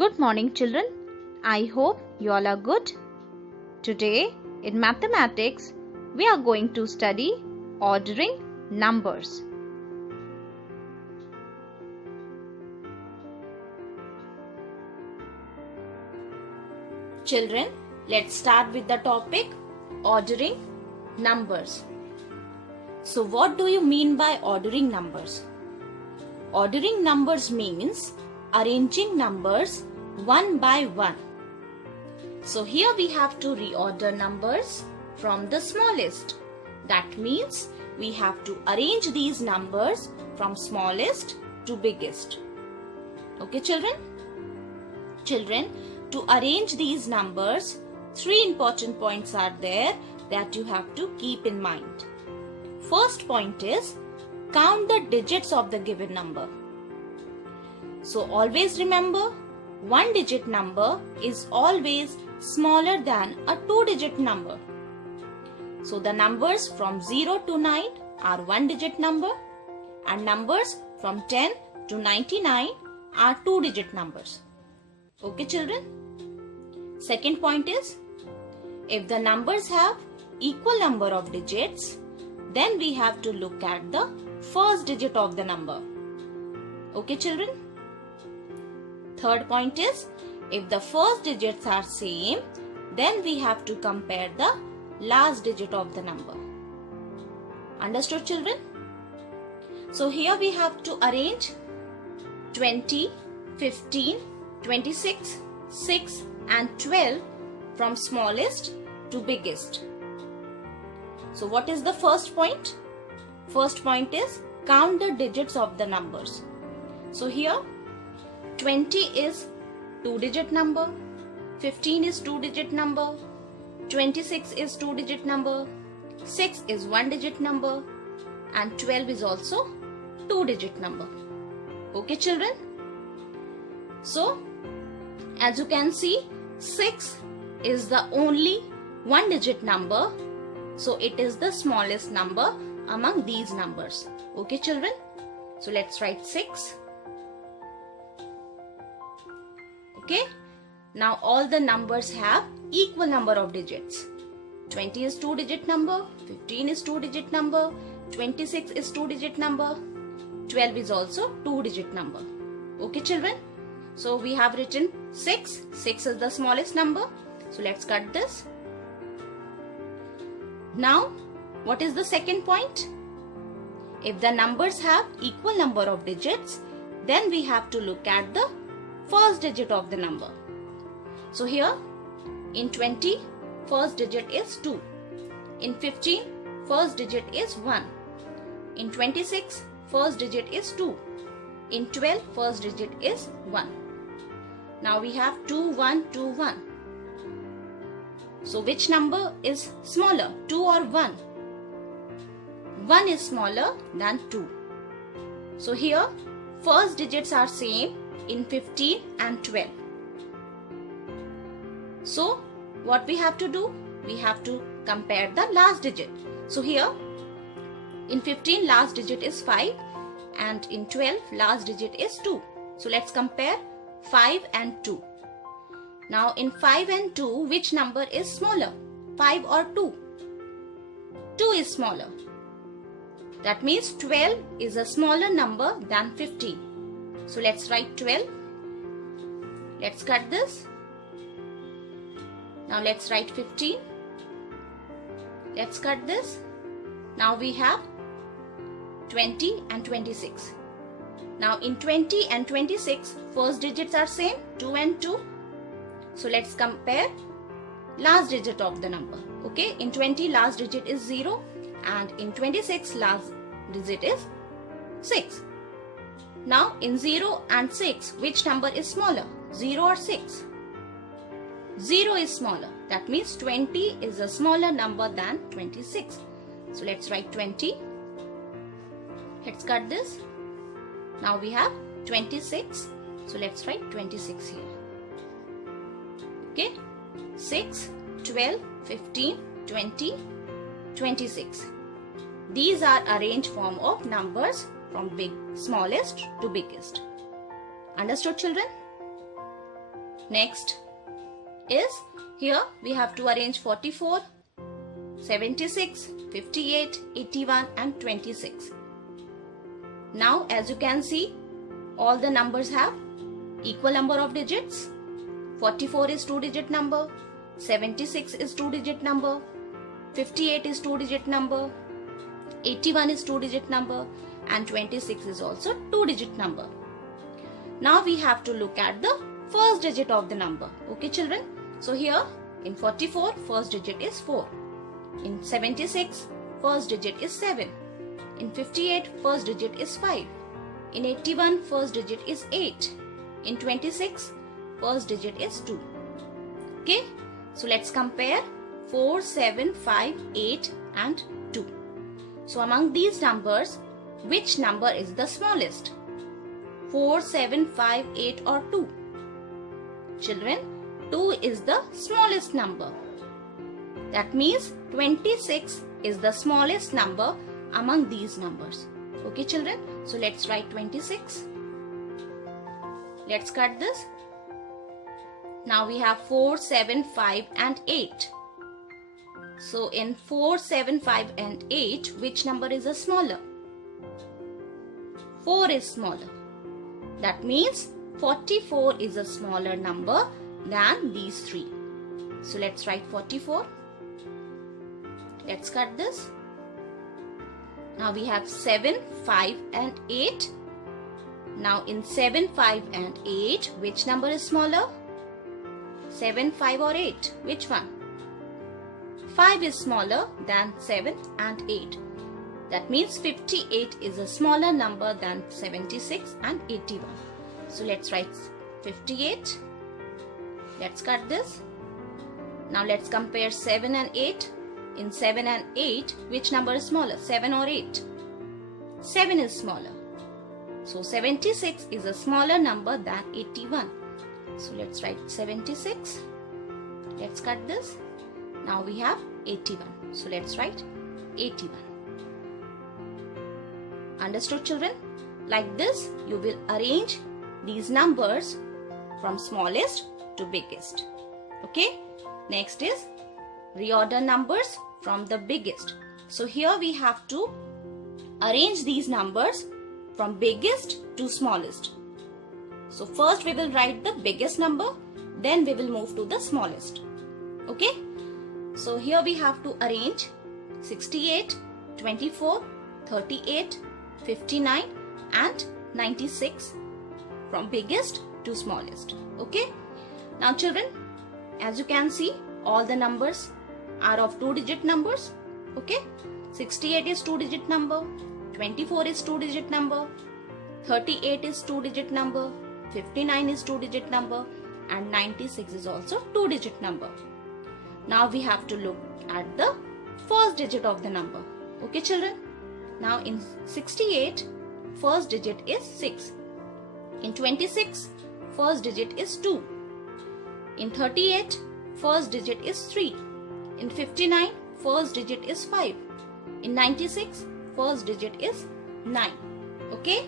Good morning, children. I hope you all are good. Today in mathematics, we are going to study ordering numbers. Children, let's start with the topic ordering numbers. So what do you mean by ordering numbers? Ordering numbers means arranging numbers one by one. So here we have to reorder numbers from the smallest. That means we have to arrange these numbers from smallest to biggest. Okay, children? Children, to arrange these numbers, three important points are there that you have to keep in mind. First point is count the digits of the given number. So always remember, one digit number is always smaller than a two-digit number. So the numbers from 0 to 9 are one digit number and numbers from 10 to 99 are two-digit numbers. Okay, children? Second point is, if the numbers have equal number of digits, then we have to look at the first digit of the number. Okay, children? Third point is, if the first digits are same, then we have to compare the last digit of the number. Understood, children? So here we have to arrange 20, 15, 26, 6 and 12 from smallest to biggest. So what is the first point? First point is count the digits of the numbers. So here 20 is two-digit number, 15 is two-digit number, 26 is two-digit number, 6 is one-digit number and 12 is also two-digit number. Okay, children? So as you can see, 6 is the only one-digit number. So it is the smallest number among these numbers. Okay, children? So let's write 6. Okay? Now all the numbers have equal number of digits. 20 is two-digit number, 15 is two-digit number, 26 is two-digit number, 12 is also two-digit number. Okay, children? So we have written 6. 6 is the smallest number. So let's cut this. Now, what is the second point? If the numbers have equal number of digits, then we have to look at the first digit of the number. So here, in 20, first digit is 2. In 15, first digit is 1. In 26, first digit is 2. In 12, first digit is 1. Now we have 2, 1, 2, 1. So which number is smaller, 2 or 1? 1 is smaller than 2. So here first digits are same in 15 and 12. So what we have to do? We have to compare the last digit. So here in 15 last digit is 5 and in 12 last digit is 2. So let's compare 5 and 2. Now in 5 and 2, which number is smaller? 5 or 2? 2 is smaller. That means 12 is a smaller number than 15. So let's write 12. Let's cut this. Now let's write 15. Let's cut this. Now we have 20 and 26. Now in 20 and 26, first digits are same, 2 and 2. So let's compare last digit of the number. Okay, in 20 last digit is 0 and in 26 last digit is 6. Now in 0 and 6, which number is smaller, 0 or 6? 0 is smaller. That means 20 is a smaller number than 26. So let's write 20. Let's cut this. Now we have 26. So let's write 26 here. Okay, 6, 12, 15, 20, 26. These are arranged form of numbers from smallest to biggest. Understood, children? Next is, here we have to arrange 44, 76, 58, 81 and 26. Now as you can see, all the numbers have equal number of digits. 44 is 2-digit number, 76 is 2-digit number, 58 is 2-digit number, 81 is 2-digit number and 26 is also 2-digit number. Now we have to look at the first digit of the number. Okay children? So here in 44, first digit is 4. In 76, first digit is 7. In 58, first digit is 5. In 81, first digit is 8. In 26, first digit is 2. Okay? So let's compare 4, 7, 5, 8 and 2. So among these numbers, which number is the smallest? 4, 7, 5, 8 or 2? Children, 2 is the smallest number. That means 26 is the smallest number among these numbers. Okay children, so let's write 26. Let's cut this. Now we have 4, 7, 5 and 8. So in 4, 7, 5 and 8, which number is the smaller? 4 is smaller. That means 44 is a smaller number than these three. So let's write 44. Let's cut this. Now we have 7, 5 and 8. Now in 7, 5 and 8, which number is smaller? 7, 5 or 8? Which one? 5 is smaller than 7 and 8. That means 58 is a smaller number than 76 and 81. So let's write 58. Let's cut this. Now let's compare 7 and 8. In 7 and 8, which number is smaller? 7 or 8? 7 is smaller. So 76 is a smaller number than 81. So let's write 76. Let's cut this. Now we have 81. So let's write 81. Understood children? Like this, you will arrange these numbers from smallest to biggest. Okay? Next is reorder numbers from the biggest. So here we have to arrange these numbers from biggest to smallest. So first we will write the biggest number, then we will move to the smallest. Okay? So here we have to arrange 68, 24, 38, 59 and 96 from biggest to smallest. Okay? Now children, as you can see, all the numbers are of 2-digit numbers. Okay? 68 is 2-digit number, 24 is 2-digit number, 38 is 2-digit number, 59 is 2-digit number and 96 is also 2-digit number. Now we have to look at the first digit of the number. Okay children? Now in 68, first digit is 6. In 26, first digit is 2. In 38, first digit is 3. In 59, first digit is 5. In 96, first digit is 9. Okay?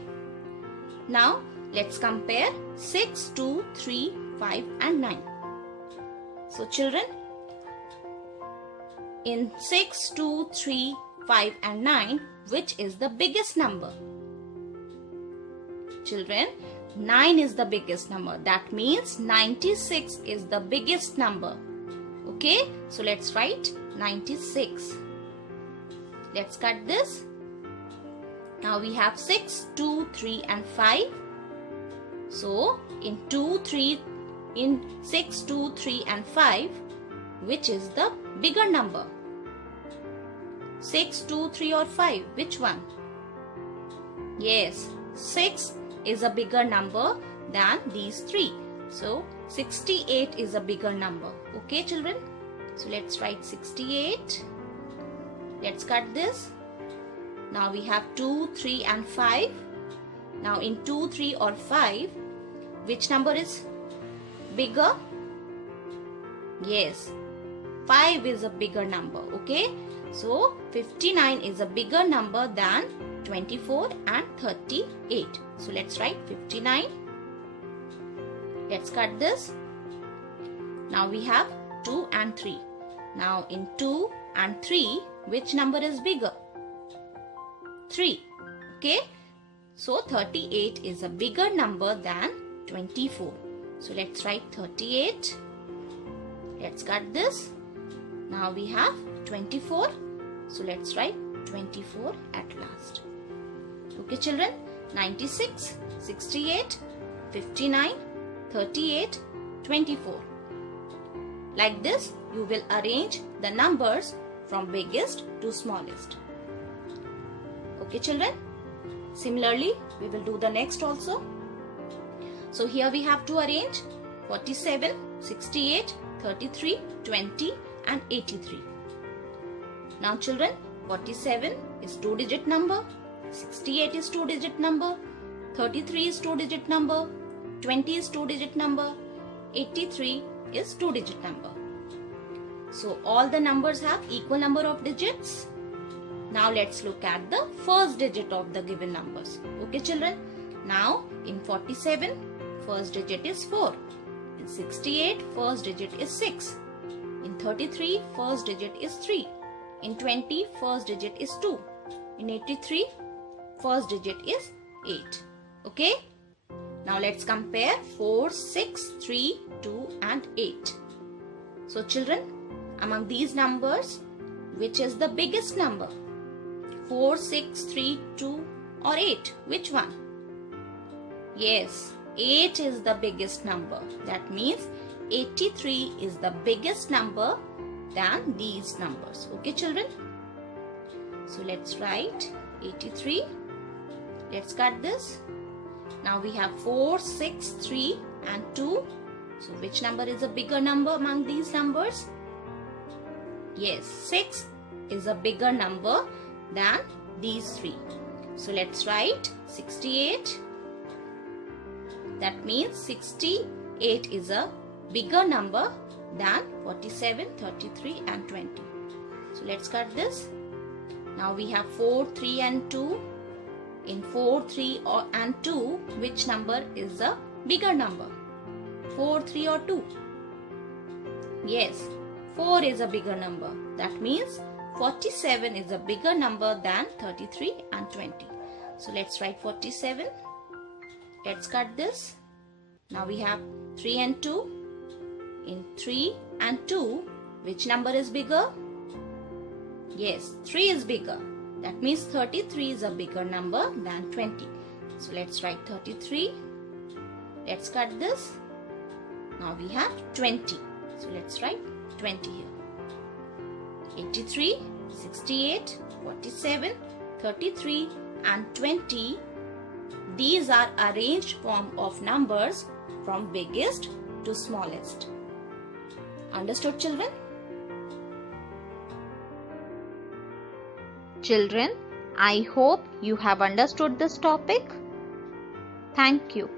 Now let's compare 6, 2, 3, 5 and 9. So children, in 6, 2, 3, 5 and 9, which is the biggest number? Children, 9 is the biggest number. That means 96 is the biggest number. Okay, so let's write 96. Let's cut this. Now we have 6, 2, 3 and 5. So in 6, 2, 3 and 5, which is the bigger number? 6, 2, 3 or 5? Which one? Yes, 6 is a bigger number than these three. So 68 is a bigger number. Okay children? So let's write 68. Let's cut this. Now we have 2, 3 and 5. Now in 2, 3 or 5, which number is bigger? Yes, 5 is a bigger number. Okay? So 59 is a bigger number than 24 and 38. So let's write 59. Let's cut this. Now we have 2 and 3. Now in 2 and 3, which number is bigger? 3. Okay. So 38 is a bigger number than 24. So let's write 38. Let's cut this. Now we have 24. So let's write 24 at last. Okay children. 96, 68, 59, 38, 24. Like this, you will arrange the numbers from biggest to smallest. Okay children. Similarly, we will do the next also. So here we have to arrange 47, 68, 33, 20 and 83. Now children, 47 is 2-digit number, 68 is 2-digit number, 33 is 2-digit number, 20 is 2-digit number, 83 is 2-digit number. So all the numbers have equal number of digits. Now let's look at the first digit of the given numbers. Okay children. Now in 47, first digit is 4. In 68, first digit is 6. In 33, first digit is 3. In 20, first digit is 2. In 83, first digit is 8. Okay. Now let's compare 4, 6, 3, 2 and 8. So children, among these numbers, which is the biggest number? 4, 6, 3, 2 or 8? Which one? Yes, 8 is the biggest number. That means 83 is the biggest number than these numbers. Okay children? So let's write 83. Let's cut this. Now we have 4, 6, 3 and 2. So which number is a bigger number among these numbers? Yes, 6 is a bigger number than these 3. So let's write 68. That means 68 is a bigger number than 47, 33 and 20. So let's cut this. Now we have 4, 3 and 2. In 4, 3 and 2, which number is a bigger number? 4, 3 or 2? Yes, 4 is a bigger number. That means 47 is a bigger number than 33 and 20. So let's write 47. Let's cut this. Now we have 3 and 2. In 3 and 2, which number is bigger? Yes, 3 is bigger. That means 33 is a bigger number than 20. So let's write 33. Let's cut this. Now we have 20. So let's write 20 here. 83, 68, 47, 33 and 20. These are arranged form of numbers from biggest to smallest. Understood children? Children, I hope you have understood this topic. Thank you.